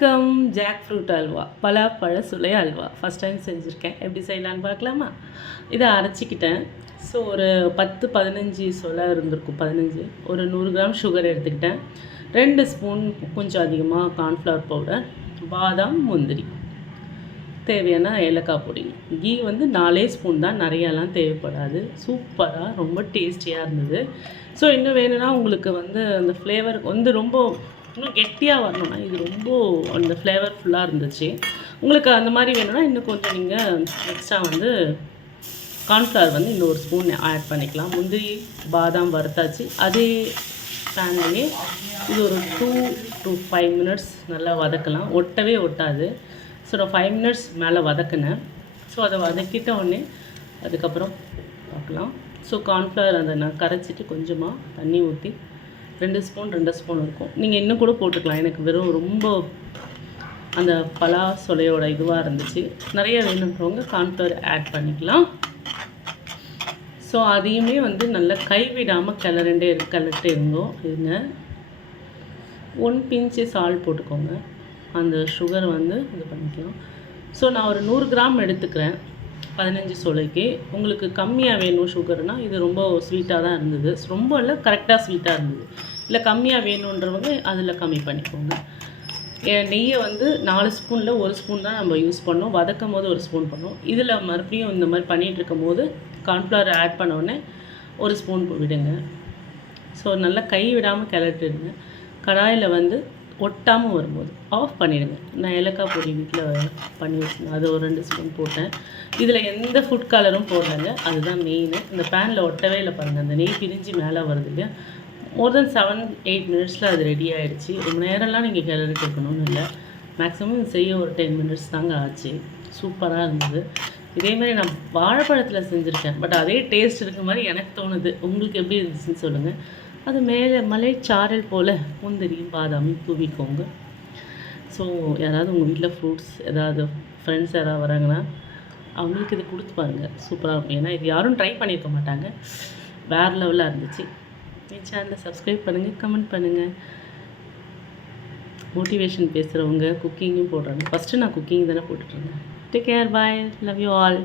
வணக்கம். Jackfruit halwa, பலாப்பழ சுளை அல்வா ஃபஸ்ட் டைம் செஞ்சுருக்கேன். எப்படி செய்யலான்னு பார்க்கலாமா? இதை அரைச்சிக்கிட்டேன். ஸோ ஒரு 10-15 சுளை இருந்திருக்கும். 15 ஒரு 100 கிராம் சுகர் எடுத்துக்கிட்டேன். 2 ஸ்பூன் கொஞ்சம் அதிகமாக கார்ன்ஃப்ளவர் பவுடர், பாதாம், முந்திரி, தேவையான ஏலக்காய் பொடி, கீ 4 ஸ்பூன் தான், நிறையாலாம் தேவைப்படாது. சூப்பராக ரொம்ப டேஸ்டியாக இருந்தது. ஸோ இன்னும் வேணும்னா உங்களுக்கு அந்த ஃப்ளேவர் ரொம்ப இன்னும் கெட்டியாக வரணும்னா இது ரொம்ப அந்த ஃப்ளேவர்ஃபுல்லாக இருந்துச்சு. உங்களுக்கு அந்த மாதிரி வேணும்னா இன்னும் கொஞ்சம் நீங்கள் எக்ஸ்ட்ரா கார்ன்ஃப்ளவர் இன்னொரு ஸ்பூன் ஆட் பண்ணிக்கலாம். முந்திரி பாதாம் வறுத்தாச்சு. அதே பேன்லேயே இது ஒரு 2 to 5 மினிட்ஸ் நல்லா வதக்கலாம். ஒட்டவே ஒட்டாது. ஸோ நான் 5 மினிட்ஸ் மேலே வதக்கினேன். ஸோ அதை வதக்கிட்ட உடனே அதுக்கப்புறம் பார்க்கலாம். ஸோ கார்ன்ஃப்ளவர் அதை நான் கரைச்சிட்டு கொஞ்சமாக தண்ணி ஊற்றி 2 ஸ்பூன் இருக்கும். நீங்கள் இன்னும் கூட போட்டுக்கலாம். எனக்கு வெறும் ரொம்ப அந்த பலா சொலையோட இதுவாக இருந்துச்சு. நிறைய வேணுன்றவங்க கார்ன்ஃப்ளவர் ஆட் பண்ணிக்கலாம். ஸோ அதையுமே நல்லா கைவிடாமல் கிளறிட்டே இருந்தோம். இருங்க. 1 பிஞ்சு சால்ட் போட்டுக்கோங்க. அந்த சுகர் இது பண்ணிக்கலாம். ஸோ நான் ஒரு 100 கிராம் எடுத்துக்கிறேன் 15 சுளைக்கு. உங்களுக்கு கம்மியாக வேணும் சுகர்னால் இது ரொம்ப ஸ்வீட்டாக தான் இருந்தது. ரொம்ப இல்லை, கரெக்டாக ஸ்வீட்டாக இருந்தது. இல்லை கம்மியாக வேணுன்றவங்க அதில் கம்மி பண்ணிக்கோங்க. நெய்யை 4 ஸ்பூனில் 1 ஸ்பூன் தான் நம்ம யூஸ் பண்ணோம். வதக்கும் போது 1 ஸ்பூன் பண்ணோம். இதில் மறுபடியும் இந்த மாதிரி பண்ணிகிட்டு இருக்கும் போது கார்ன்ஃப்ளவர் ஆட் பண்ணோடனே 1 ஸ்பூன் விடுங்க. ஸோ நல்லா கை விடாமல் கிளறிடுங்க. கடாயில் ஒட்டாமல் வரும்போது ஆஃப் பண்ணிவிடுங்க. நான் ஏலக்காய் பொடி வீட்டில் பண்ணி வச்சுருந்தேன், அது ஒரு 2 ஸ்பூன் போட்டேன். இதில் எந்த ஃபுட் கலரும் போடலைங்க. அதுதான் மெயின். இந்த பேனில் ஒட்டவே இல்லை பாருங்கள். அந்த நெய் பிரிஞ்சு மேலே வருது இல்லையா. மோர் தென் 7-8 மினிட்ஸில் அது ரெடி ஆகிடுச்சு. ரொம்ப நேரம்லாம் நீங்கள் கிளறிட்டு இருக்கணும்னு இல்லை. மேக்ஸிமம் செய்ய ஒரு 10 மினிட்ஸ் தாங்க ஆச்சு. சூப்பராக இருந்தது. இதேமாதிரி நான் வாழைப்பழத்தில் செஞ்சுருக்கேன். பட் அதே டேஸ்ட் இருக்க மாதிரி எனக்கு தோணுது. உங்களுக்கு எப்படி இருந்துச்சுன்னு சொல்லுங்கள். அது மேலே மலைச்சாரல் போல் முந்திரியும் பாதாமும் தூவிக்கோங்க. ஸோ யாராவது உங்கள் வீட்டில் ஃப்ரூட்ஸ் ஏதாவது ஃப்ரெண்ட்ஸ் யாராவது வராங்கன்னா அவங்களுக்கு இது கொடுத்து பாருங்கள். சூப்பராக இருக்கும். ஏன்னா இது யாரும் ட்ரை பண்ணியிருக்க மாட்டாங்க. வேறு லெவலாக இருந்துச்சு. என் சேனலை சப்ஸ்கிரைப் பண்ணுங்கள், கமெண்ட் பண்ணுங்கள். மோட்டிவேஷன் பேசுகிறவங்க குக்கிங்கும் போடுறாங்க. ஃபஸ்ட்டு நான் குக்கிங் தானே போட்டுட்ருந்தேன். Take care, bye, love you all.